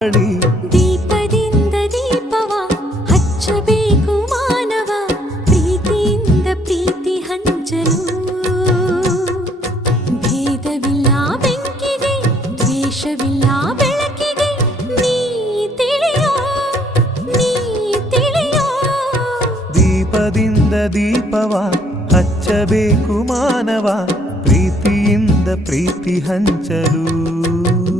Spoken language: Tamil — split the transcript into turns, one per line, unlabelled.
பிரீத்தி
இந்த பிரீத்தி ஹஞ்சலூ